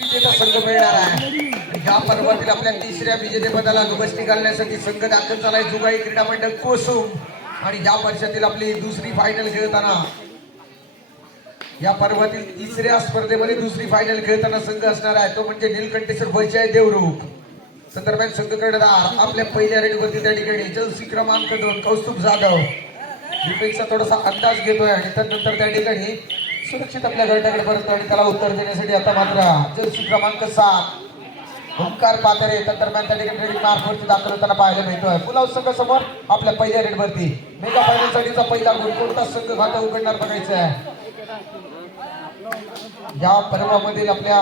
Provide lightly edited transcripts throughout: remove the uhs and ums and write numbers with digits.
विजेता संघ मिळणार आहे। ह्या पर्वातील आपल्या तिसऱ्या विजेतेपदाला दुबस्ती घालण्यासाठी संघ दाखल झालाय जुगाई क्रीडा मंडळ कोसुम। आणि या वर्षातील आपली दुसरी फायनल खेळताना या पर्वातील तिसऱ्या स्पर्धेमध्ये दुसरी फायनल खेळताना संघ असणार आहे तो म्हणजे नीलकंठेश्वर वैजय देवरुख। संदर्भात संघ कर्णधार आपल्या पहिल्या रेडवरती त्या ठिकाणी जर्सी क्रमांक 2 कौस्तुभ जाधव डिफेन्सचा थोडासा अंदाज घेतोय आणि त्यानंतर त्या ठिकाणी सुरक्षित आपल्या गटाकडे परत आणि त्याला उत्तर देण्यासाठी आता मात्र जर्सी क्रमांक 7 ओंकार पातरे दरम्यान त्या ठिकाणी रेडी मार्कवरती दाखल होताना पाहायला मिळतोय। पुलाव संघ समोर आपल्या पहिल्या रेडवरती मेगा फायनल साठीचा पहिला गुण कोणता संघ खाता उघडणार बघायचं आहे। या पर्वामधील आपल्या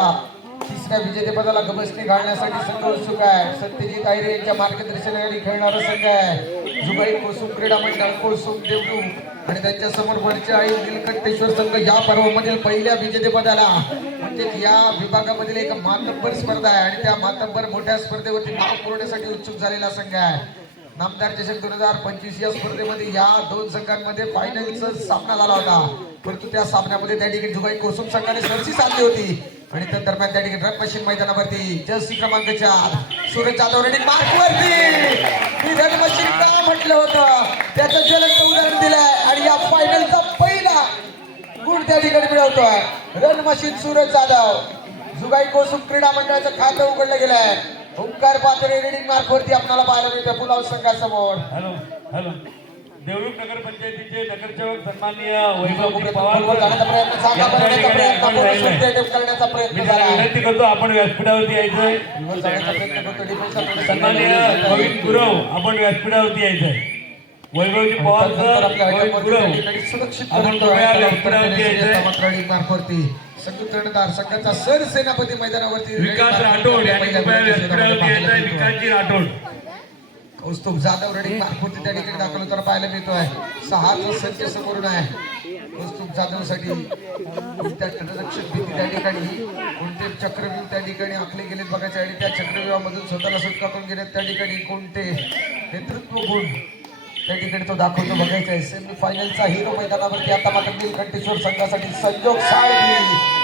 तिसऱ्या विजेतेपदाला गबसणी घालण्यासाठी संघ उत्सुक आहे। सत्यजित आयरे यांच्या मार्गदर्शनाखाली खेळणारा संघ आहे जुगाई कोसुम क्रीडा मंडळ कोसुम देवरुख आणि त्यांच्या समोर वरच्या आई नीलकंठेश्वर संघ या पर्वामधील पहिल्या विजेतेपदाला म्हणजे या विभागामधील एक मातब्बर स्पर्धा आहे आणि त्या मातब्बर मोठ्या स्पर्धेवरती नाव पुरवण्यासाठी उत्सुक झालेला संघ आहे। नामदार चषक 2025 या स्पर्धेमध्ये या दोन संघांमध्ये फायनलचा सामना झाला होता, परंतु त्या सामन्यामध्ये त्या ठिकाणी जुगाई कोसुम संघाने सरशी साधली होती आणि त्या दरम्यान त्या ठिकाणी रन मशीन मैदानावरती जर्सी क्रमांक 4 सूरज जाधव रेडी मार्कवरती रन मशीन का म्हटलं होतं त्याचं ज्वलंत उदाहरण दिलंय आणि या फायनलचा पहिला गुण त्या ठिकाणी मिळवतोय रन मशीन सूरज जाधव। जुगाई कोसुम क्रीडा मंडळाचं खातं उघडलं गेलंय। ओंकार पातरे रेडिंग मार्कवरती आपल्याला पाहायला मिळतं पुलाव संघासमोर। हॅलो हॅलो देवरुख नगर पंचायतीचे नगरसेवक सन्माननीय वैभव पवार करण्याचा प्रयत्न झाला। विनंती करतो आपण व्यासपीठावरती यायचंय। सन्माननीय गोविंद गुरव आपण व्यासपीठावरती यायचंय। वैभवजी पवार सर गोविंद गुरव सुरक्षित आपण व्यासपीठावरती यायचंय। मार्फवरती संघ कर्णधार संघाचा सरसेनापती मैदानावरती विकास राठोड यांनी व्यासपीठावरती यायचंय। विकासजी राठोड कौस्तुभ जाधव रेडिंग मार्फवरती त्या ठिकाणी दाखल होताना पाहायला मिळतोय। 6चा संच समोरून आहे कौस्तुभ जाधव साठी त्या रक्षक भीती त्या ठिकाणी कोणते चक्रव्यूह त्या ठिकाणी आखले गेले बघायचे आणि त्या चक्रव्यूहामधून स्वतःला सुटका करून घेण्यात त्या ठिकाणी कोणते नेतृत्व गुण त्या ठिकाणी तो दाखवतो बघायचा आहे। सेमी फायनलचा हिरो मैदानावरती आता मात्र नीलकंठेश्वर संघासाठी संजोग साळवी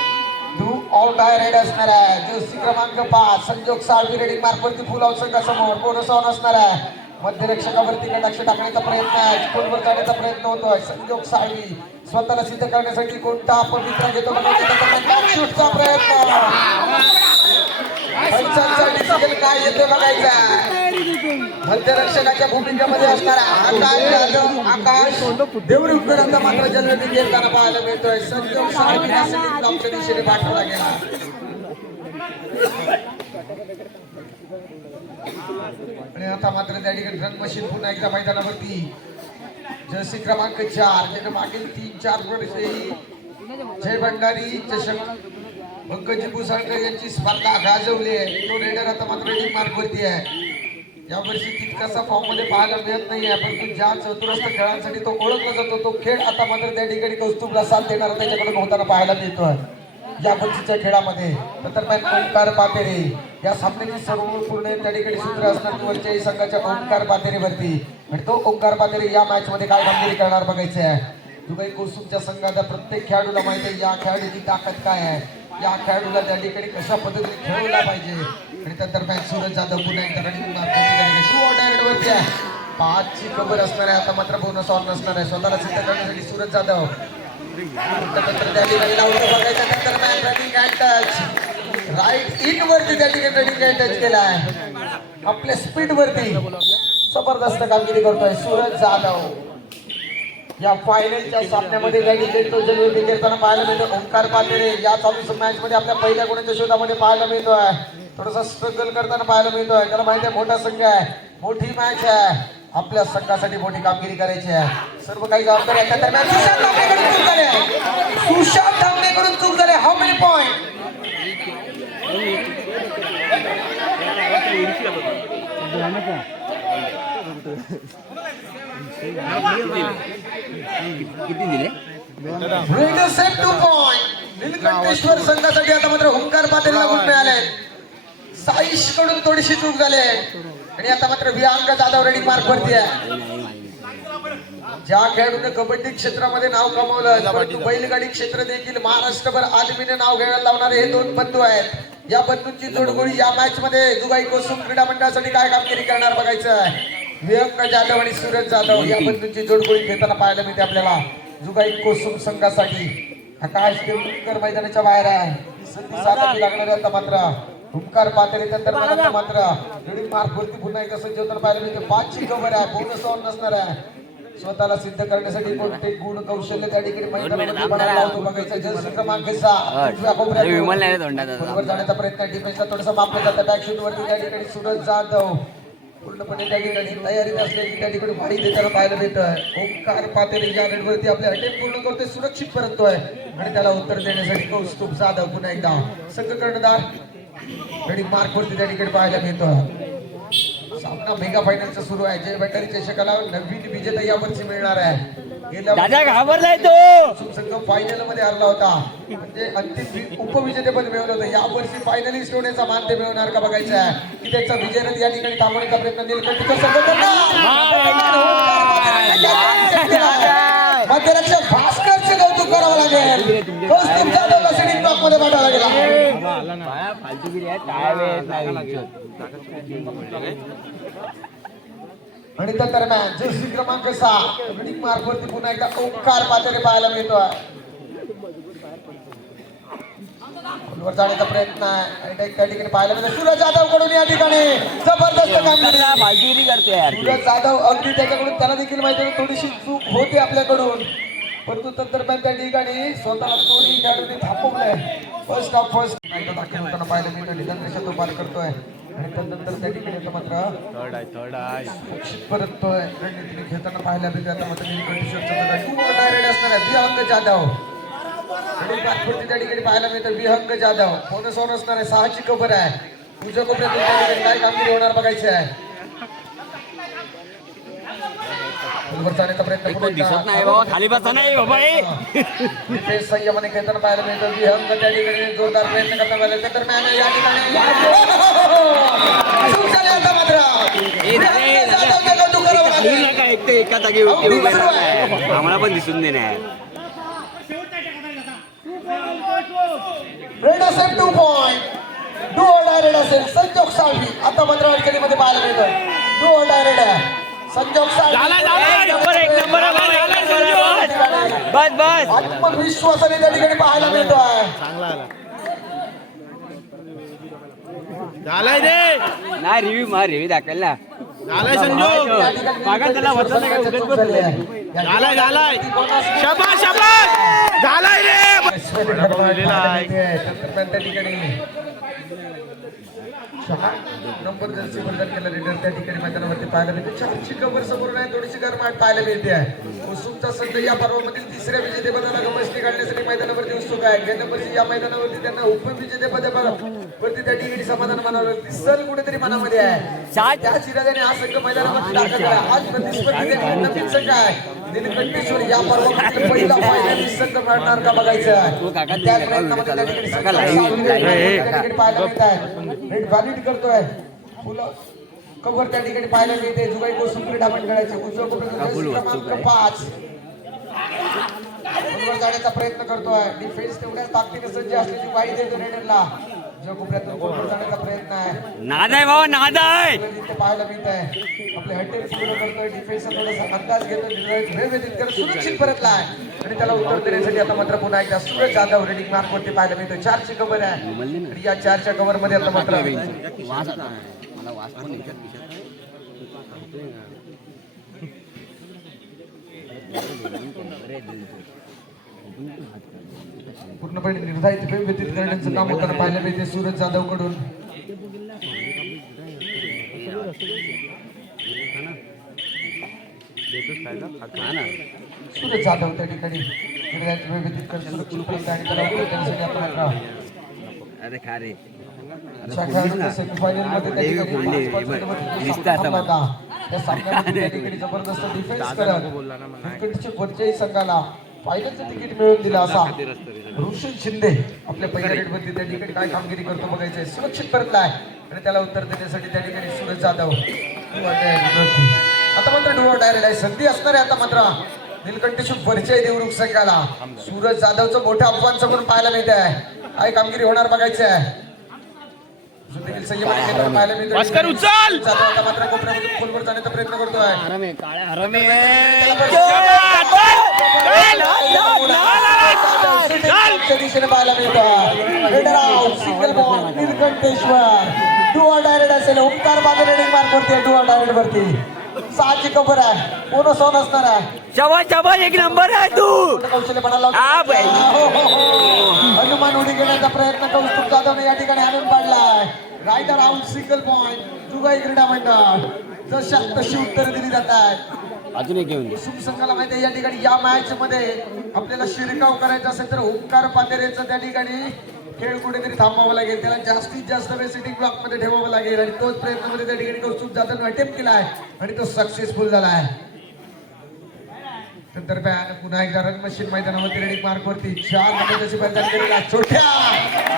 धू ऑल टायर रेड असणार आहे। जर्सी क्रमांक 5 संजोग साळवी रेडिंग मार्कवरती पुलाव संघासमोर बोनस ऑन असणार आहे। मध्यरक्षकावरती कटाक्ष टाकण्याचा प्रयत्न आहे, स्कोरवर जाण्याचा प्रयत्न होतोय। संजोग साळवी स्वतःला सिद्ध करण्यासाठी कोणता पवित्रा घेतो शूटचा प्रयत्न काय येतो बघायचा। मध्यरक्षकाच्या भूमिकेमध्ये असणारा आकाश देवरुखकरांचा मात्र जन्मदिन घेताना पाहायला मिळतोय। संजोग साळवी आपल्या दिशेने पाठवला गेला आणि आता मात्र त्या ठिकाणी रन मशीन पुन्हा एकदा मैदानावरती जर्सी क्रमांक 4 ज्याने मागील 3-4 वर्षे जय भंडारी चषक पंकजी भुसाळकर यांची स्पर्धा गाजवली आहे तो रेडर आता मात्र रेडिंग मार्कवरती आहे। यावर्षी तितकासा फॉर्म मध्ये पाहायला मिळत नाहीये, परंतु ज्या चतुरस्र खेळांसाठी तो ओळखला जातो तो खेळ आता मात्र त्या ठिकाणी कौस्तुभला साथ देणारा त्याच्याकडून होताना पाहायला मिळतोय या वर्षीच्या खेळामध्ये। दरम्यान ओंकार पातेरे या सामन्याची सर्व पूर्ण त्या ठिकाणी सूत्र असणार वरच्याही संघाच्या ओंकार पातेरेवरती आणि तो ओंकार पातेरे या मॅच मध्ये काय कामगिरी करणार बघायचे आहे। जुगाई कोसुमच्या संघाचा प्रत्येक खेळाडूला माहिती आहे या खेळाडूची ताकद काय आहे, या खेळाडूला त्या ठिकाणी कशा पद्धतीने खेळवला पाहिजे आणि त्या दरम्यान सूरज जाधव पुन्हा एकदा वरती आहे। 5ची खबर असणार आहे आता मात्र बोनस ऑन नसणार आहे स्वतःला सिद्ध करण्यासाठी सूरज जाधव त्या ठिकाणी लावतो बघायचा। दरम्यान running hand touch right in वरती त्या ठिकाणी रनिंग हँड टच केला आहे आपल्या स्पीड वरती जबरदस्त कामगिरी करतोय सूरज जाधव। या फायनलच्या सामन्यामध्ये त्या ठिकाणी तो जन्मदिन घेताना पाहायला मिळतो। ओंकार पातेरे या चालू मॅच मध्ये आपल्या पहिल्या गुणाच्या शोधामध्ये पाहायला मिळतोय, थोडासा स्ट्रगल करताना पाहायला मिळतोय। त्याला माहिती आहे मोठा संघ आहे, मोठी मॅच आहे, आपल्या संघासाठी मोठी कामगिरी करायची आहे, सर्व काही जबाबदारी आहे। त्या दरम्यान सुशांत धामणेकडून चूक झाली। हाऊ मेनी पॉइंट किती दिले? सेट 2 पॉइंट नीलकंठेश्वर संघासाठी आता मात्र ओंकार पातेरेला गुण मिळाले। साईश कडून थोडीशी चूक झाली आणि आता मात्र विहांग जाधव रेडिंग मार्कवरती आहे। ज्या खेळाडूने कबड्डी क्षेत्रामध्ये नाव कमावलं परंतु बैलगाडी क्षेत्र देखील महाराष्ट्रभर आदमीने नाव घ्यायला लावणारे हे दोन बंधू आहेत या बंधूंची जोडगोळी या मॅच मध्ये जुगाई कोसुम क्रीडा मंडळासाठी काय कामगिरी करणार बघायचं आहे. विहंग जाधव आणि सूरज जाधव या बंधूंची जोडगोळी घेताना पाहायला मिळते आपल्याला जुगाई कोसुम संघासाठी. आकाश देवकर मैदानाच्या बाहेर आहे. संधी साधावी लागणार आहे आता मात्र हुंकार पातळी तंत्रज्ञानाचा मात्र गडी मार्क वरती पुन्हा एकदा सज्ज होताना पाहायला मिळते. 5ची कव्हर आहे, बोनस ऑन नसणार आहे. स्वतःला सिद्ध करण्यासाठी कोणते गुण कौशल्य त्या ठिकाणी मैदानामध्ये पणाला लावतो बघायचं. जर्सी क्रमांक 6 बरोबर जाण्याचा प्रयत्न डिफेन्सला थोडासा मापला जातं. बॅक शूट वरती त्या ठिकाणी सूरज जाधव पूर्णपणे त्या ठिकाणी तयारीत असल्याची त्या ठिकाणी भाई देताना पाहायला मिळतं. ओंकार पातेरी या गडवरती आपले अटेम्प्ट पूर्ण करतोय, सुरक्षित परततोय आणि त्याला उत्तर देण्यासाठी कौस्तुभ जाधव पुन्हा एकदा संघ कर्णधार गडी मार्क वरती त्या ठिकाणी पाहायला मिळतो. सामना मेगा फायनलचा सुरू आहे. जय भंडारी चषकाला नवीन विजेता यावर्षी मिळणार आहे. घाबरलाय तो संघ फायनल मध्ये हरला होता, म्हणजे अंतिम उपविजेतेपद मिळवलं होतं. यावर्षी फायनलिस्ट होण्याचा मान ते मिळवणार का बघायचं आहे की त्याचा विजय या ठिकाणी थांबवण्याचा प्रयत्न नीलकंठीचा संघ मध्यरक्षक भास्करचे कौतुक करावं लागेल. कौस्तुभ जाधवला सेटिंग ब्लॉक मध्ये पाठवावा लागेल. आणि त्या दरम्यान जर्सी क्रमांक 6 गडी मार्क वरती पुन्हा एकदा ओंकार पातेरे पाहायला मिळतोय. वर जाण्याचा प्रयत्न आहे आणि त्या ठिकाणी पाहायला मिळतो. सूरज जाधव कडून या ठिकाणी जबरदस्त कामगिरी करते. सूरज जाधव अगदी त्याच्याकडून त्याला देखील माहिती होती थोडीशी चूक होते आपल्याकडून, परंतु तंत्रज्ञान त्या ठिकाणी स्वतःला दोन्ही खेळाडूंनी थांबवलंय. फर्स्ट ऑफ फर्स्ट दाखल होताना पाहायला मिळतो. निलंद्र तो पार करतोय आणि त्यानंतर त्या ठिकाणी मात्र परततोय रणनीतीने खेळताना पाहायला मिळते. आता मात्र डायरेक्ट असणार आहे विहंग जाधव त्या ठिकाणी पाहायला मिळतं. विहंग जाधव बोनस ऑन असणार आहे. 6ची कव्हर आहे. तुझ्या कोपऱ्यातून त्या ठिकाणी काय कामगिरी होणार बघायची आहे. संयमाने खेळताना पाहायला मिळतं. विहंग त्या ठिकाणी जोरदार प्रयत्न करता पाहिजे. त्या दरम्यान या ठिकाणी आता मात्र एका जागी आम्हाला पण दिसून देणार. रेड असेल 2 पॉइंट डू ऑर डायरेक्ट असेल संजोग साळवी आता मात्र अडचणीमध्ये पाहायला मिळतोय. डू ऑर डायरेक्ट आहे संजोग साळवी. आत्मविश्वासाने त्या ठिकाणी पाहायला मिळतोय. झालाय रे नाही रिव्ह्यू दाखवेल ना. झालाय संजोग झालाय शाबास शाबास झालाय रे. त्या ठिकाणी नंबर जर्सी बंधन केलं रिडर त्या ठिकाणी मैदानावरती पाहायला मिळते. 4ची कव्हर समोर नाही, थोडीशी गरमाट पाहायला मिळते आहे. कुसुमचा संघ या पर्वामधील 3ऱ्या विजेतेपदाला गमस्ती काढण्यासाठी मैदानावरती उत्सुक आहे. गेल्या वर्षी या मैदानावरती त्यांना उपविजेतेपदावरती त्या ठिकाणी समाधान मानावं दिसल कुठेतरी मनामध्ये आहे. त्याच इराद्याने हा संघ मैदानावरती दाखल झाला. आज प्रतिस्पर्धी नवीन संघ आहे. निलकंठेश्वर या पर्वामधील पहिला फायनलिस्ट संघ मिळणार का बघायचं आहे. त्या प्रयत्नामध्ये त्या ठिकाणी पाहायला मिळत आहे. रेड व्हॅलिड करतोय. फुलं कव्हर त्या ठिकाणी पाहायला मिळते. जुगाई कोसुम क्रीडा मंडळाचे उजव्या क्रमांक 5 जाण्याचा प्रयत्न करतोय. डिफेन्स तेवढ्याच ताकदीने सज्ज असल्याची ग्वाही देतो रेडरला. कोपऱ्यातून गोलवर जाण्याचा प्रयत्न आहे. नाद आहे भाऊ नाद आहे. पाहायला मिळत आहे. आपले हटेल पूर्ण करतोय. डिफेन्स थोडासा अंदाज घेतो. वेळ व्यतीत करत सुरक्षित परतला आहे आणि त्याला उत्तर देण्यासाठी आता मात्र पुन्हा एकदा सूरज जाधव रेडिंग मार्क वरती पाहायला मिळतो. 4ची कव्हर आहे आणि या 4च्या कव्हर मध्ये आता मात्र पूर्णपणे निर्धारित वेळ व्यतीत करण्याचं काम होताना पाहायला मिळते सूरज जाधव कडून. सूरज जाधव त्या ठिकाणी निर्धारित वेळ व्यतीत करत सुरक्षित आणि त्याला उत्तर देण्यासाठी आपण अरे खा रे सेमीफायनल मध्ये त्या सामन्यामध्ये त्या ठिकाणी जबरदस्त डिफेन्स करत वरच्याही संघाला फायनलचं तिकीट मिळवून दिलं असा ऋषी शिंदे आपल्या पहिल्या रेडवरती त्या ठिकाणी काय कामगिरी करतो बघायचंय. सुरक्षित परतलाय आणि त्याला उत्तर देण्यासाठी त्या ठिकाणी सूरज जाधव आता मात्र डुओ डायरेक्ट आहे. संधी असणार आहे आता मात्र नीलकंठेश्वर परिचय देवरुख संघाला. सूरज जाधवचं मोठं आव्हान समोर पाहायला मिळत आहे. काय कामगिरी होणार बघायचं आहे. देखील संयमाने खेळताना पाहायला मिळतोय. भास्कर उचल! जातो आता मात्र कोपऱ्यामधून खोलवर जाण्याचा प्रयत्न करतोय. च्या दिशेने पाहायला मिळतं. Header out, single ball, Neelkantheshwar. डुआ डायरेक्ट असेल, ओंकार बादल रेडिंग मार्क वरती, डुआ डायरेक्ट वरती. साहजिक खबर आहे, बोनस ऑन असणार आहे. शाबास शाबास, एक नंबर आहे तू. कौशल्य म्हणाला हा बाई. हनुमान उडी घेण्याचा प्रयत्न कौस्तुभ जाधवने या ठिकाणी आणून पाडलाय. Raider out, single point. Jugai क्रीडा मंडळ जशा तशी उत्तर दिली जातात. अजून एक घेऊन दे. कुसुम संघाला माहिती आहे या ठिकाणी या मॅच मध्ये आपल्याला शिरकाव करायचा असेल तर ओंकार पातेरेचा त्या ठिकाणी खेळ कुठेतरी थांबावा लागेल. त्याला जास्तीत जास्त वेळ सिटिंग ब्लॉक मध्ये ठेवावा लागेल आणि तोच प्रयत्न मध्ये त्या ठिकाणी कौस्तुभ जाधवने अटेम्प्ट केला आहे आणि तो सक्सेसफुल झाला आहे. दरम्यान पुन्हा एकदा रन मशीन मैदानावरती रेडिंग मार्क वरती 4 नंबरची बंधन केलेला छोट्या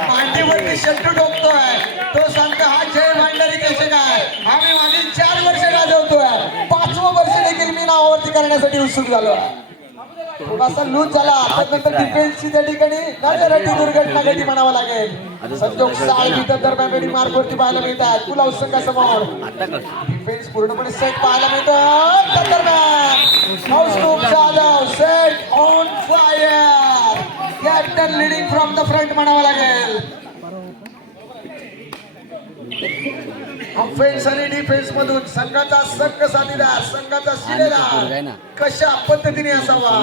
मांडीवरती शट्टू ठोकतोय. तो सांगतो हा जय भांडारी कसे काय, आम्ही मागील 4 वर्ष गाजवतोय, 5वं वर्ष देखील मी नावावरती करण्यासाठी उत्सुक झालो. थोडासा लूज झाला त्यानंतर डिफेन्सची त्या ठिकाणी नजरटी दुर्घटना घडली म्हणावं लागेल. संजोग साळवी तर दरम्यान रेडिंग मार्क वरती पाहायला मिळतात. पुलाव संघासमोर डिफेन्स पूर्णपणे सेट पाहायला मिळतं. त्या दरम्यान Kaustubh Jadhav set on fire, captain leading from the front म्हणावं लागेल. ऑफेन्स आणि डिफेन्स मधून संघाचा संघ साथीदार, संघाचा शिलेदार कशा पद्धतीने असावा,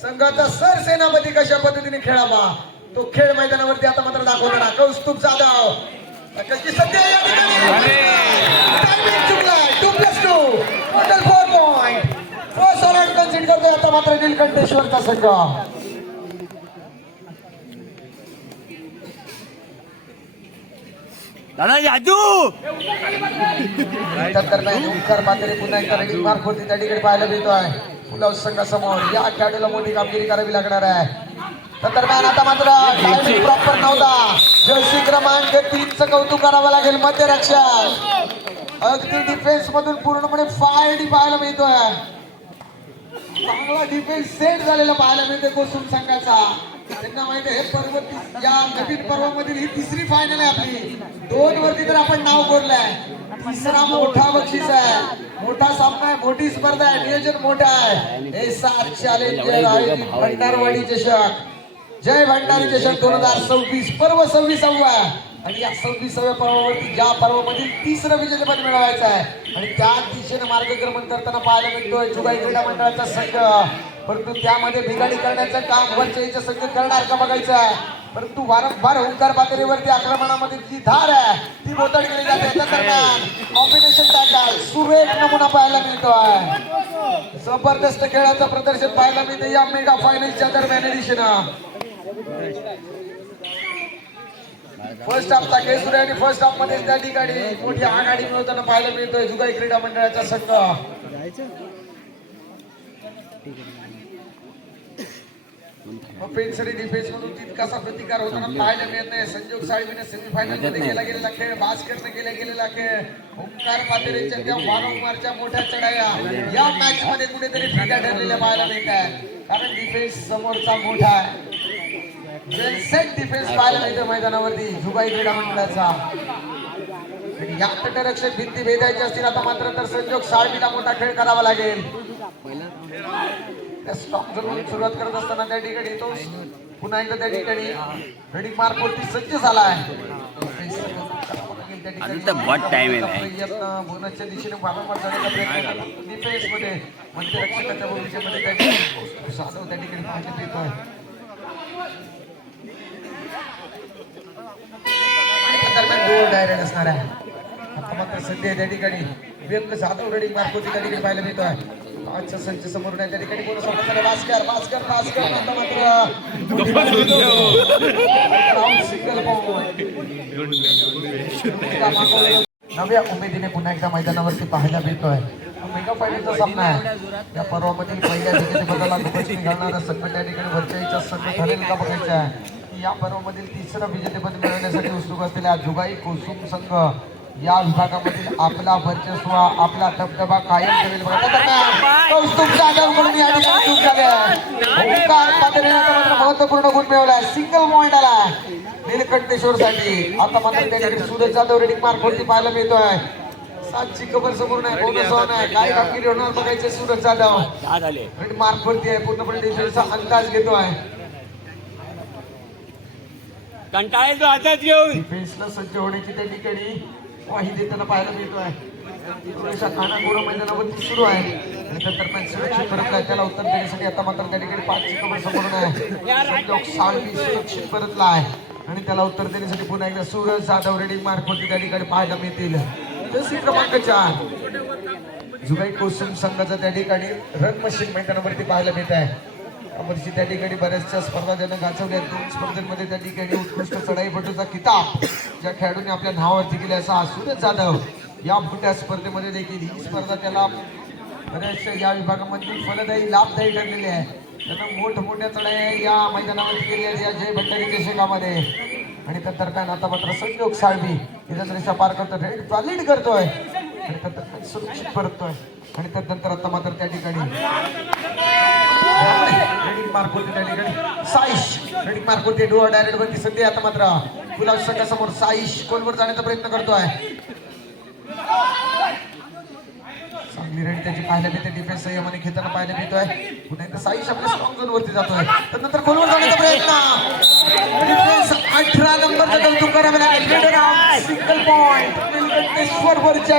संघाचा सरसेनापती कशा पद्धतीने खेळावा, तो खेळ मैदानावरती आता मात्र दाखवताना कौस्तुभ जाधव कशी सध्या या ठिकाणी टायमिंग चुकलाय. 2+2 total 4 point. First all out consider करतोय आता मात्र नीलकंठेश्वरचा संघ. दादा जादू. दरम्यान ओंकार पातेरे पुन्हा एकदा रेडिंग मार्क वरती त्या ठिकाणी पाहायला मिळतोय. पुलाव संघासमोर या खेळाडूला मोठी कामगिरी करावी लागणार आहे. तर दरम्यान आता मात्र टायमिंग प्रॉपर नव्हता. जर्सी क्रमांक 3चं कौतुक करावं लागेल. मध्यरक्षक अगदी डिफेन्स मधून पूर्णपणे फायडी पाहायला मिळतोय. चांगला डिफेन्स सेट झालेला पाहायला मिळतोय कुसुम संघाचा. त्यांना माहिती आहे हे पर्व या नवीन पर्वामधील ही 3री फायनल आहे आपली. 2 वरती तर आपण नाव कोरलंय, 3रा मोठा बक्षीस आहे, मोठा सामना आहे, मोठी स्पर्धा आहे, नियोजन मोठं आहे. SR चॅलेंजर आयोजित भंडारवाडी चषक, जय भंडारी चषक 2026 पर्व 26वा आणि या 26व्या पर्वावरती ज्या पर्वामधील 3रं विजेतेपद मिळवायचं आहे आणि त्या दिशेने मार्गक्रमण करताना पाहायला मिळतोय जुगाई क्रीडा मंडळाचा संघ. परंतु त्यामध्ये बिघाडी करण्याचं काम वरच्या संघ करणार का बघायचं आहे. परंतु वारंवार ओंकार पातळीवरती आक्रमणामध्ये जी धार आहे ती बोतड केली जाते. त्या दरम्यान कॉम्बिनेशन टॅकल सुरेख नमुना पाहायला मिळतोय. जबरदस्त खेळाचं प्रदर्शन पाहायला मिळते या मेगा फायनलच्या दरम्यान एडिशन. फर्स्ट हाफचा केसुरे आणि फर्स्ट हाफ मध्ये त्या ठिकाणी मोठी आघाडी मिळवताना पाहायला मिळतोय जुगाई क्रीडा मंडळाचा संघ. ऑफेन्स आणि डिफेन्स मधून तितकासा प्रतिकार होताना पाहायला मिळत नाही. संजोग साळवीने सेमीफायनल मध्ये केला गेलेला खेळ, भास्करने केला गेलेला खेळ, ओंकार पातेरेच्या त्या वारंवारच्या मोठ्या चढाया या मॅच मध्ये कुठेतरी फिक्या ठरलेल्या पाहायला मिळत आहे. कारण डिफेन्स समोरचा मोठा आहे. वेल सेट डिफेन्स पाहायला मिळतं मैदानावरती जुगाई क्रीडा मंडळाचा. या तटरक्षक भिंती भेदायची असतील आता मात्र तर संजोग साळवीला मोठा खेळ करावा लागेल. स्टॉप जरून सुरुवात करत असताना त्या ठिकाणी तो पुन्हा एकदा त्या ठिकाणी रेडिंग मार्क वरती सज्ज झाला आहे. बोनसच्या दिशेने वारंवार जाण्याचा प्रयत्न डिफेन्स मध्ये मध्यरक्षकाच्या भूमिकेमध्ये त्या ठिकाणी साधव त्या ठिकाणी पाहण्यात येतोय. दरम्यान गोल डायरेक्ट असणार आहे. आता मात्र सध्या त्या ठिकाणी व्यंग जाधव रेडिंग मार्क वरती त्या ठिकाणी पाहायला मिळतोय. आजच्या संच समोरून त्या ठिकाणी कोण सोडण्यात भास्कर भास्कर भास्कर आता मात्र नव्या उमेदीने पुन्हा एकदा मैदानावरती पाहायला मिळतोय. मेगा फायनलचा सामना आहे. या पर्वामधील पहिल्या विजेतेपदाला दुपट्टी घालणारा संघ त्या ठिकाणी वरच्या संघ ठरेल का बघायचा आहे. या पर्वामधील 3रं विजेतेपद मिळवण्यासाठी उत्सुक असलेला जुगाई कुसुम संघ या विभागामधील आपला वर्चस्व, आपला दबदबा कायम ठेवेल. कौस्तुभ जाधव म्हणून या ठिकाणी चूक झाली आहे. ओंकार पातेरेने मात्र महत्वपूर्ण गुण मिळवलाय. सिंगल पॉइंट आला नीलकंठेश्वर साठी आता मात्र त्या ठिकाणी सूरज जाधव रेडिंग मार्क वरती पाहायला मिळतोय. 7ची कबर समोर नाही, बोनस ऑन आहे. काय कामगिरी होणार बघायचे. सूरज जाधव रेड मार्क वरती आहे, पूर्णपणे डिफेन्सचा अंदाज घेतोय. कंटाळेल तो हातात घेऊन डिफेन्सला सज्ज होण्याची त्या ठिकाणी वाही देताना पाहायला मिळतोय. थोड्याशा कानाकोरा मैदानावरती सुरू आहे आणि नंतर मॅच सुरक्षित परतलाय. त्याला उत्तर देण्यासाठी आता मात्र त्या ठिकाणी 5ची कबर समोर आहे. संजोग साळवी सुरक्षित परतला आहे आणि त्याला उत्तर देण्यासाठी पुन्हा एकदा सूरज जाधव रेडिंग मार्क वरती त्या ठिकाणी पाहायला मिळतील. जर्सी क्रमांक 4 जुगाई कोसुम संघाचा त्या ठिकाणी रन मशीन मैदानावरती पाहायला मिळत आहे. यावर्षी त्या ठिकाणी बऱ्याचशा स्पर्धा ज्यानं गाजवल्या. 2 स्पर्धेमध्ये त्या ठिकाणी उत्कृष्ट चढाईपटूचा किताब ज्या खेळाडूंनी आपल्या नावावरती केला असा सूरज जाधव या मोठ्या स्पर्धेमध्ये देखील ही स्पर्धा त्याला बऱ्याचशा या विभागामध्ये फलदायी लाभदायी ठरलेली आहे. त्यानं मोठमोठ्या चढाई या मैदानावरती केल्या या जय भंडारीच्या शेकामध्ये आणि दरम्यान आता मात्र संजोग साळवी रेषा पार करतो. रेड लीड करतोय आणि दरम्यान सुरक्षित परततोय आणि त्यानंतर आता मात्र त्या ठिकाणी रेडिंग मार्क होते. त्या ठिकाणी साईश रेडिंग मार्क होते. डोअर डायरेक्ट वरती सध्या आता मात्र गुलाब संघासमोर साईश गोलवर जाण्याचा प्रयत्न करतोय. चांगली रेड त्याची पाहायला मिळते. डिफेन्स संयमाने घेताना पाहायला मिळतोय. पुन्हा एकदा साईश आपल्या स्ट्रॉंग झोन वरती जातोय. त्यानंतर गोलवर जाण्याचा प्रयत्न. डिफेन्स 18 नंबरचा कौतुक करायला सिंगल पॉइंट नीलकंठेश्वर वरच्या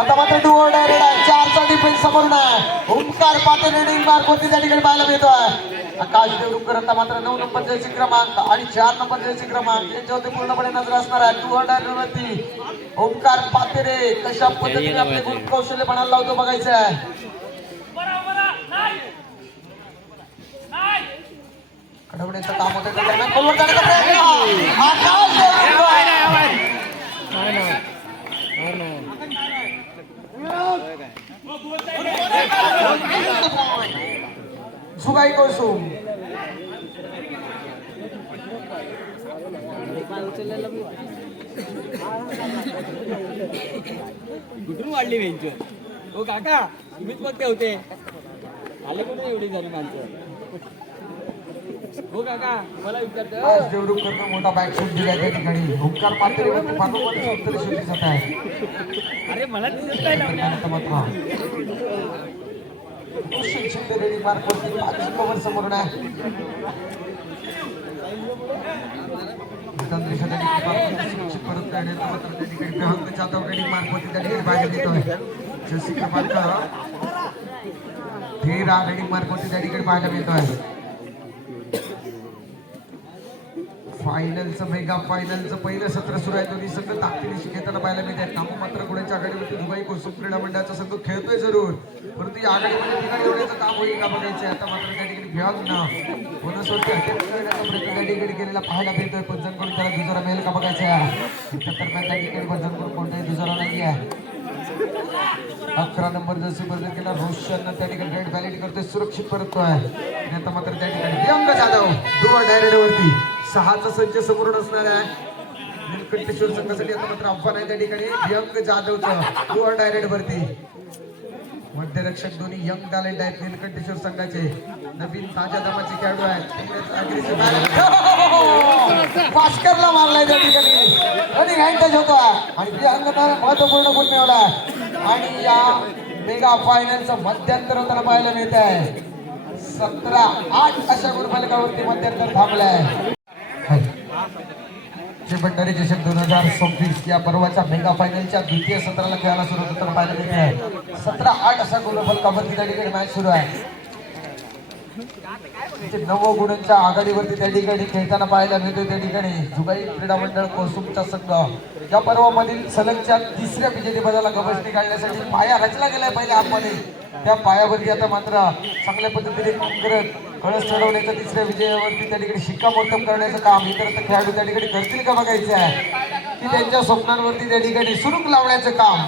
आता मात्र डुओ डायरेक्ट आहे. 4चा डिफेन्स समोर नाही. ओंकार पाते रेडिंग मार्क वरती त्या ठिकाणी पाहायला मिळतोय. आकाश देवरुखकर आता मात्र 9 नंबर जर्सी क्रमांक आणि 4 नंबर जर्सी क्रमांक यांच्यावरती पूर्णपणे नजर असणार आहे. डुओ डायरेक्ट वरती ओंकार पातेरे कशा पद्धतीने आपले गुण कौशल्य म्हणायला लावतो बघायचं आहे. कडवण्याचं काम होतं दरम्यान गोलवर जाण्याचा प्रयत्न. आकाश जुगाई कोसुम कुठून वाढली बेंच हो काका तुम्हीच बघते होते आले कुठे एवढी झाली माणसं हो काका मला विचारतो देवरुखकर मोठा बॅक शूट दिला त्या ठिकाणी. ओंकार पातेरे वरती पाठोपाठ उत्तर शोधली जात आहे. अरे मला दिसत नाही आता मात्र रेडी मार्क वरती 5 कव्हर समोर आहे. परत जाधव रेडी मार्क वरती त्या ठिकाणी बाहेर येतोय. जर्सी क्रमांक 13 रेडी मार्क वरती त्या ठिकाणी पाहायला मिळतोय. फायनलचं मेगा फायनलचं पहिलं सत्र सुरू आहे. दोन्ही संघ ताकदीनिशी घेताना पाहायला मिळतात. नाममात्र गुणाच्या आघाडीवरती दुबई कोसुम क्रीडा मंडळाचा संघ खेळतोय जरूर, परंतु या आघाडीमध्ये ठिकाणी एवढ्याचं काम होईल का बघायचं. आता मात्र त्या ठिकाणी विभागनं बोनसवरती अटॅक करण्याचा प्रयत्न त्या ठिकाणी केलेला पाहायला मिळतोय. पंचांकडून त्याला दुजारा मिळेल का बघायचं आहे. दरम्यान त्या ठिकाणी पंचांकडून कोणताही दुजारा नाही आहे. 11 नंबर जर्सी बदल केला. रोशन त्या ठिकाणी रेड व्हॅलिड करतोय, सुरक्षित परततोय. आणि आता मात्र त्या ठिकाणी प्रियंका जाधव डुआ डायरेक्ट वरती 6चा संच समोर असणार आहे. नीलकंठेश्वर संघासाठी आता मात्र आव्हान आहे त्या ठिकाणी प्रियंका जाधवचं डुआ डायरेक्ट वरती. मध्यरक्षक दोन्ही यंग टॅलेंट आहेत नीलकंठेश्वर संघाचे. नवीन ताज्या दमाचे खेळाडू आहेत. भास्करला मारलाय त्या ठिकाणी रनिंग हँड टच होता आणि प्रियंकाने महत्वपूर्ण गुण मिळवला आणि या मेगा फायनलचं मध्यंतर होताना पाहायला मिळत आहे. 17-8 अशा गुणफलकावरती मध्यंतर थांबलाय. जय भंडारी चषक 2026 या पर्वाच्या मेगा फायनलच्या द्वितीय सत्राला खेळायला सुरुवात होताना पाहायला मिळत आहे. 17-8 अशा गुणफलकावरती त्या ठिकाणी मॅच सुरू आहे. 9 गुणांच्या आघाडीवरती त्या ठिकाणी खेळताना पाहायला मिळतोय. त्या ठिकाणी जुगाई क्रीडा मंडळ कोसुमचा संघ या पर्वामधील सलगच्या 3ऱ्या विजेतेपदाला गवसणी काढण्यासाठी पाया रचला गेलाय पहिल्या हाफमध्ये. त्या पायावरती आता मात्र चांगल्या पद्धतीने काम करत कळस चढवण्याच्या 3ऱ्या विजयावरती त्या ठिकाणी शिक्कामोर्तब करण्याचं काम इतर खेळाडू त्या ठिकाणी करतील का बघायचे आहे की त्यांच्या स्वप्नांवरती त्या ठिकाणी सुरुक लावण्याचं काम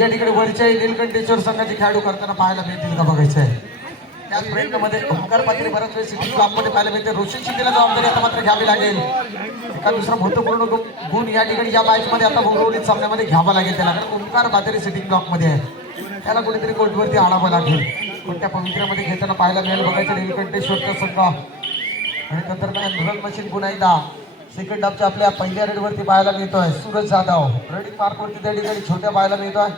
या ठिकाणी वरच्या नीलकंठेश्वर संघाचे खेळाडू करताना पाहायला मिळतील का बघायचे आहे. त्याच प्रयत्नामध्ये ओंकार पात्री बराच वेळ सिटी क्लबमध्ये पाहायला मिळते. रोशन शिंदेला जबाबदारी आता मात्र घ्यावी लागेल. एका दुसरा महत्वपूर्ण गुण या ठिकाणी या मॅचमध्ये आता उर्वरित सामन्यामध्ये घ्यावा लागेल त्याला, कारण ओंकार पात्री सिटी ब्लॉकमध्ये आहे. त्याला कोणीतरी कोर्टवरती आणावं लागेल. पण त्या पवित्र्यामध्ये घेताना पाहायला मिळेल बघायचं नीलकंठेश्वरचा संघ आणि नंतर रन मशीन पुन्हा एकदा सेकंड हाफच्या आपल्या पहिल्या रेडवरती पाहायला मिळतोय सूरज जाधव. रनिंग मार्कवरती त्या ठिकाणी छोट्या पाहायला मिळतोय.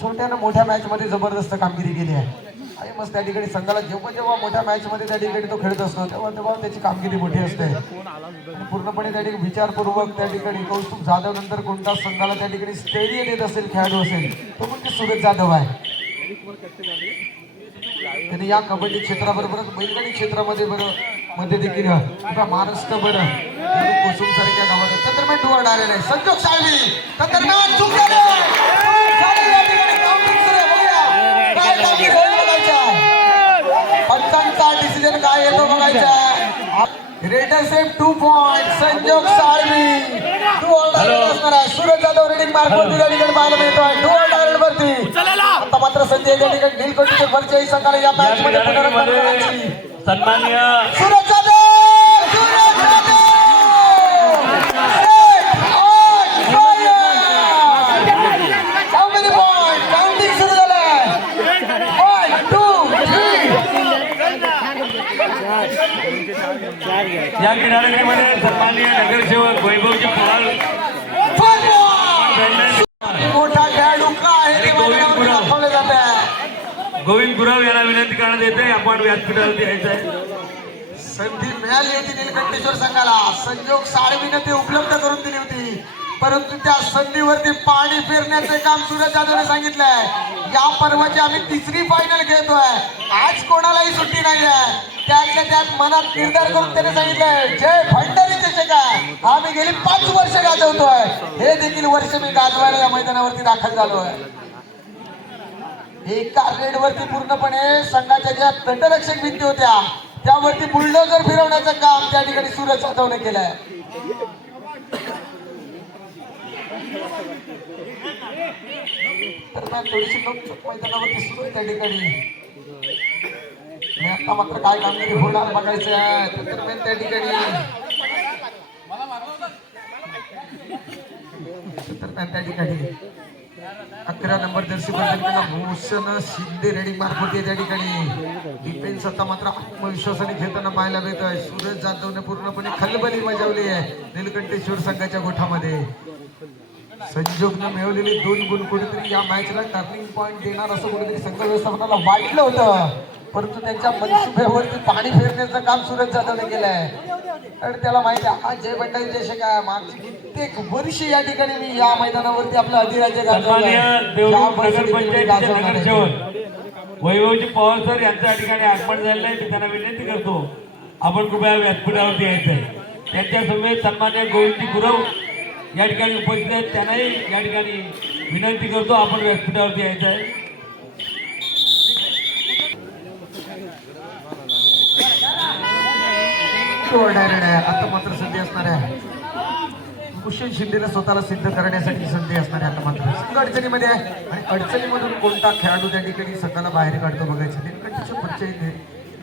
छोट्यानं मोठ्या मॅच मध्ये जबरदस्त कामगिरी केली आहे आणि मस्त त्या ठिकाणी संघाला जेव्हा जेव्हा मोठ्या मॅच मध्ये त्या ठिकाणी तो खेळत असतो तेव्हा तेव्हा त्याची कामगिरी मोठी असते आणि पूर्णपणे त्या ठिकाणी विचारपूर्वक त्या ठिकाणी कौस्तुभ जाधव नंतर कोणता संघाला त्या ठिकाणी स्थैर्य देत असेल खेळाडू असेल तो म्हणजे सूरज जाधव आहे. त्यांनी या कबड्डी क्षेत्राबरोबरच बैलगाडी क्षेत्रामध्ये बरं मध्ये देखील महाराष्ट्र बरं कोसुम सारख्या गावात त्या दरम्यान डोळा आलेला आहे. संजोग साळवी त्या दरम्यान चुकलेले पंचांचा डिसिजन काय येतो बघायचा. रेडर सेफ 2 पॉइंट संजोग साळवी 2 असणार आहे. सूरज जाधव रेडिंग मार्कवरती त्या ठिकाणी पाहायला मिळतोय 2 डायरेक्ट वरती. आता मात्र संजय त्या ठिकाणी नीलकंठीचे परिचय संघाला या मॅच मध्ये पुनरागमन करायची. सन्माननीय सूरज जाधव या किनाऱ्यामध्ये सन्माननीय नगरसेवक वैभवजी पवार मोठा खेळाडू का आहे ते माध्यमातून दाखवले जाते. गोविंद गुरव यांना विनंती करण्यात येते आपण व्यासपीठावरती यायचं आहे. संधी मिळाली होती नीलकंठेश्वर संघाला. संजोग साळवीने ती उपलब्ध करून दिली होती परंतु त्या संधीवरती पाणी फेरण्याचे काम सूरज जाधवने सांगितलंय. या पर्वाची आम्ही 3री फायनल खेळतोय. आज कोणालाही सुट्टी नाही आहे. त्यातल्या त्यात मनात निर्धार करून त्याने सांगितलंय जय भंडारी चषक आहे आम्ही गेली 5 वर्ष गाजवतोय. हे देखील वर्ष मी गाजवायला या मैदानावरती दाखल झालोय. एका रेडवरती पूर्णपणे संघाच्या ज्या तटरक्षक भिंती होत्या त्यावरती बुलडोजर फिरवण्याचं काम त्या ठिकाणी सूरज जाधवने केलंय. दरम्यान थोडीशी नोकचोक मैदानावरती सुरू आहे त्या ठिकाणी. आता मात्र काय कामगिरी होणार बघायचं आहे. दरम्यान त्या ठिकाणी दरम्यान त्या ठिकाणी 11 नंबर जर्सी बदल भूषण शिंदे रेडिंग मार्फत त्या ठिकाणी डिफेन्स आता मात्र आत्मविश्वासाने खेळताना पाहायला मिळतोय. सूरज जाधवने पूर्णपणे खलबली मजावली आहे नीलकंठेश्वर संघाच्या गोठामध्ये. संजोगने मिळवलेले 2 गुण कुठेतरी या मॅचला टर्निंग पॉइंट देणार असं कुठेतरी संघ व्यवस्थापनाला वाटलं होतं परंतु त्यांच्या मनसुब्यावरती पाणी फेरण्याचं काम सूरज जाधवने केलंय. आणि त्याला माहिती आहे हा जय भंडारी चषक आहे. मागची कित्येक वर्ष या ठिकाणी मी या मैदानावरती आपलं अधिराज्य वैभवजी पवार सर यांच्या ठिकाणी आगमन झालेलं आहे. मी त्यांना विनंती करतो आपण कृपया व्यासपीठावरती यायचं आहे. त्यांच्या समेत सन्मान्य गोविंदजी गुरव या ठिकाणी उपस्थित आहेत. त्यांनाही या ठिकाणी विनंती करतो आपण व्यासपीठावरती यायचं आहे. आता मात्र संधी असणार आहे. भूषण शिंदेला स्वतःला सिद्ध करण्यासाठी संधी असणार आहे. आता मात्र संघ अडचणीमध्ये आहे आणि अडचणीमधून कोणता खेळाडू त्या ठिकाणी संघाला बाहेर काढतो बघायचं. नीलकंठीच्या परिचय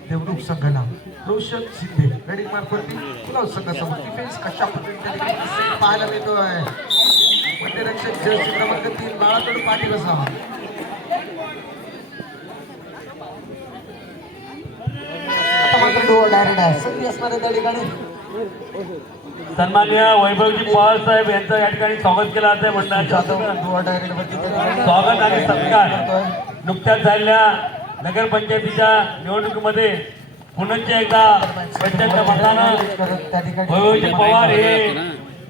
देवरूप संघाला रोशन शिंदे रेडिंग मार्फत गुलाब संघासमोर डिफेन्स कशा पद्धतीने पाहायला मिळतोय. मध्यरक्षक जर्सी क्रमांक 3 बाळाकडून पाटील असावा. सन्मान्य वैभवजी पवार साहेब यांचं या ठिकाणी स्वागत केलं जातं मंडळाच्या स्वागत आणि सत्कार. नुकत्याच झालेल्या नगरपंचायतीच्या निवडणुकीमध्ये पुन्हा एकदा प्रचंड मतानं वैभवजी पवार हे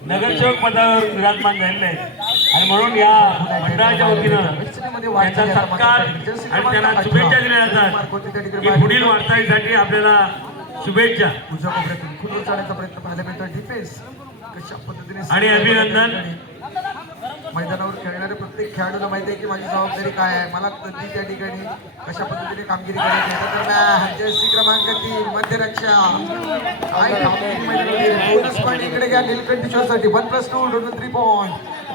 नगरसेवक पदावर विराजमान झालेले आहेत आणि म्हणून या मंडळाच्या वतीनं त्यांचा सत्कार आणि त्यांना शुभेच्छा दिल्या जातात की पुढील वाटचालीसाठी आपल्याला शुभेच्छा प्रयत्न पाहायला मिळतो. डिफेन्स कशा पद्धतीने आणि अभिनंदन. मैदानावर खेळणाऱ्या प्रत्येक खेळाडूला माहिती आहे की माझी जबाबदारी काय आहे. मला कधी त्या ठिकाणी कशा पद्धतीने कामगिरी करायची. जर्सी क्रमांक 3 मध्यरक्षा बोनस पॉईंट इकडे घ्या नीलकंठेश्वरसाठी 1+2 3 पॉईंट.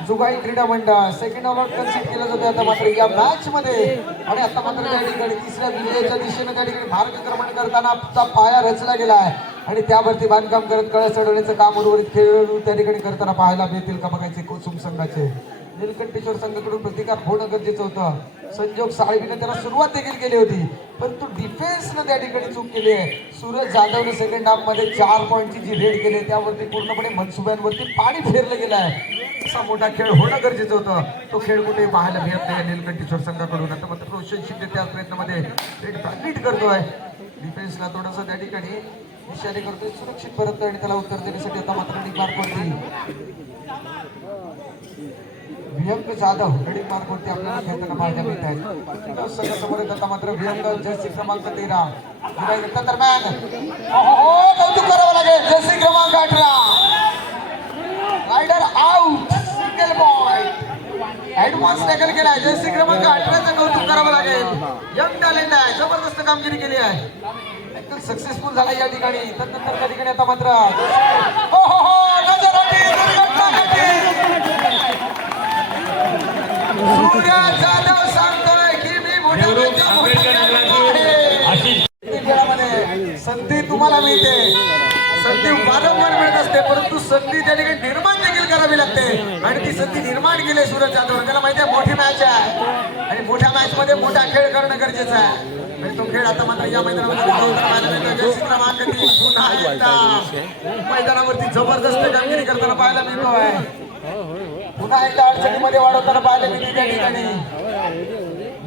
जुगाई क्रीडा मंडळ सेकंड ऑल आउट कन्सिडर केलं जातं आता मात्र या मॅच मध्ये. आणि आता मात्र त्या ठिकाणी 3ऱ्या विजयाच्या दिशेने त्या ठिकाणी मार्गक्रमण करताना पाया रचला गेला आहे आणि त्यावरती बांधकाम करत कळस चढवण्याचं काम उर्वरित खेळाडू त्या ठिकाणी करताना पाहायला मिळतील का बघायचे कोसुम संघाचे. निलकंठेश्वर संघाकडून प्रतिकार होणं गरजेचं होतं. संजोग साळवीने त्याला सुरुवात देखील केली होती, परंतु डिफेन्सनं त्या ठिकाणी चूक केली आहे. सूरज जाधवने सेकंड हाफ मध्ये 4 पॉईंटची जी रेड केली त्यावरती पूर्णपणे मनसुब्यांवरती पाणी फेरलं गेलं आहे. असा मोठा खेळ होणं गरजेचं होतं. तो खेळ कुठेही पाहायला मिळत नाही निलकंठेश्वर संघाकडून. आता मात्र रोशन शिंदे त्या प्रयत्नामध्ये रेड प्रॅक्टिस करतोय. डिफेन्सला थोडंसं त्या ठिकाणी इशारे करतोय, सुरक्षित परत आणि त्याला उत्तर देण्यासाठी आता मात्र रेडिंग मार्कवरती विहंग जाधव रेडिंग मार्कवरती आपल्याला खेळताना पाहायला मिळत आहे. संघासमोर आता मात्र विहंग जर्सी क्रमांक 13 दरम्यान कौतुक करावं लागेल. जर्सी क्रमांक 18 raider out, single point advance tackle केलाय. जर्सी क्रमांक 18चं कौतुक करावं लागेल. यंग टॅलेंट आहे, जबरदस्त कामगिरी केली आहे, एकदम सक्सेसफुल झाला या ठिकाणी. त्यानंतर त्या ठिकाणी आता मात्र सूर्या जाधव सांगतोय की मी मोठ्या खेळामध्ये संधी तुम्हाला मिळते, संधी वारंवार मिळत असते, परंतु संधी त्या ठिकाणी निर्माण देखील करावी लागते आणि ती संधी निर्माण केली सूरज जाधव. त्याला माहिती आहे मोठी मॅच आहे आणि मोठ्या मॅच मध्ये मोठा खेळ करणं गरजेचं आहे आणि तो खेळ आता मात्र या मैदानामध्ये जर्सी क्रमांक 3 पुन्हा एकदा मैदानावरती जबरदस्त कामगिरी करताना पाहायला मिळतोय. पुन्हा एकदा अडचणीमध्ये वाढवताना पाहायला मिळते त्या ठिकाणी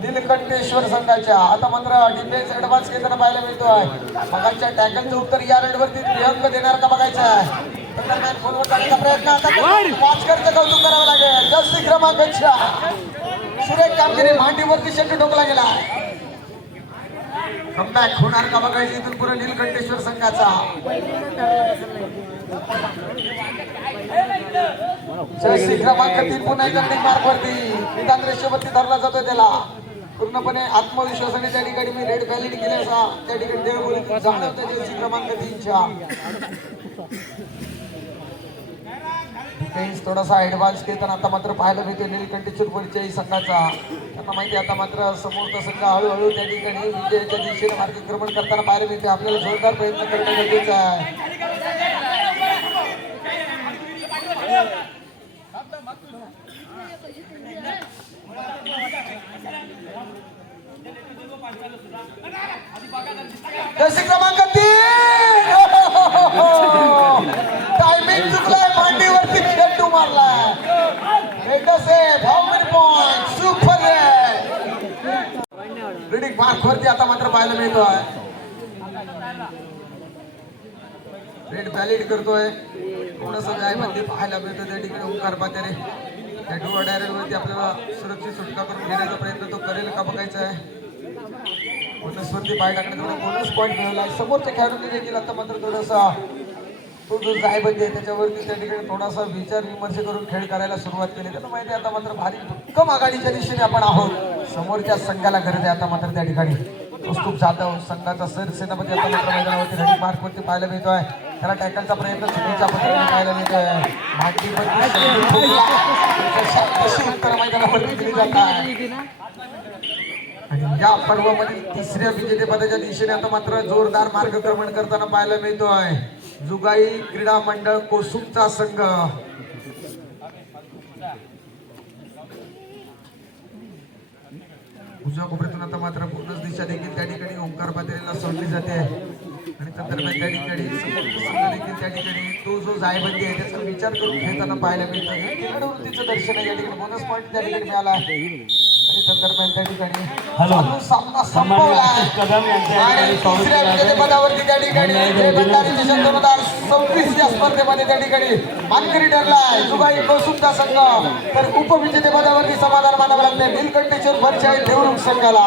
निलकंठेश्वर संघाच्या. आता मात्र डिफेन्स ऍडव्हान्स घेताना पाहायला मिळतोय. मगाच्या टॅकलचं उत्तर या रेडवरती विहंग देणार का बघायचं आहे. दरम्यान फोनवर जाण्याचा प्रयत्न आता वाचकरचं कौतुक करावं लागेल. जर्सी क्रमांक 6 सुरेख कामगिरी, मांडीवरती शेंडू ठोकला गेला. कमबॅक होणार का बघायचं इथून पुढे निलकंठेश्वर संघाचा. जर्सी क्रमांक 3 पुन्हा एकदा मार्कवरती निदान रेषेवरती धरला जातोय. त्याला पूर्णपणे आत्मविश्वासाने त्या ठिकाणी मी रेड व्हॅलिड केल्याचा त्या ठिकाणी देवबोलीतून जाणवतं. जर्सी क्रमांक 3च्या डिफेन्स थोडासा ऍडव्हान्स घेताना आता मात्र पाहायला मिळतोय निलकंठेश्वर परिचय संघाचा. आता माहिती आता मात्र समोरचा संघ हळूहळू त्या ठिकाणी विजयाच्या दिशेने मार्गक्रमण करताना पाहायला मिळते. आपल्याला जोरदार प्रयत्न करणं गरजेचं आहे. जर्सी क्रमांक 3 टायमिंग चुकलाय, मांडीवरती खेळू मारलाय. सुपर रीडिंग मार्कवरती आता मात्र पाहायला मिळतोय. रेड व्हॅलिड करतोय. थोडंसं गायमध्ये पाहायला मिळतं त्या ठिकाणी ओंकार पातेरे त्या डोअर डायरेक्टवरती आपल्याला सुरक्षित सुटका करून घेण्याचा प्रयत्न तो करेल का बघायचा आहे. बोनसवरती पाय टाकण्याचा बोनस पॉईंट मिळवला. समोरच्या खेळाडूंनी देखील आता मात्र थोडासा तो जो जायबंदी आहे त्याच्यावरती त्या ठिकाणी थोडासा विचार विमर्श करून खेळ करायला सुरुवात केली. त्याला माहिती आहे आता मात्र भारी भक्कम आघाडीच्या दिशेने आपण आहोत. समोरच्या संघाला गरज आहे आता मात्र त्या ठिकाणी. कौस्तुभ जाधव संघाचा सरसेनापती आता मात्र मैदानावरती रनिंग मार्कवरती पाहायला मिळतोय. त्याला टॅकलचा प्रयत्न चुकीच्या पद्धतीने पाहायला मिळतोय. उत्तर मैदानावरती दिली जात आहे आणि या पर्वामध्ये तिसऱ्या विजेतेपदाच्या दिशेने आता मात्र जोरदार मार्गक्रमण करताना पाहायला मिळतोय जुगाई क्रीडा मंडळ कोसुमचा संघ. उजव्या कोपऱ्यातून आता मात्र बोनस दिशा देखील त्या ठिकाणी ओंकार पातेरेला सोडली जाते आणि तंत्रज्ञान त्या ठिकाणी देखील त्या ठिकाणी तो जो जायबंदी आहे त्याचा विचार करून खेळताना पाहायला मिळतं. हे खेळाडूवृत्तीचं दर्शन आहे. या ठिकाणी बोनस पॉईंट त्या ठिकाणी मिळाला आहे आणि तंत्रज्ञान त्या ठिकाणी सामना संपवला आणि तिसऱ्या विजेतेपदावरती त्या ठिकाणी भंडारी 2026 या स्पर्धेमध्ये त्या ठिकाणी मानकरी ठरलाय जुगाई कोसुमचा संघ. तर उपविजेतेपदावरती समाधान मानावं लागले निलकंठेश्वर परिचय देवरुख संघाला.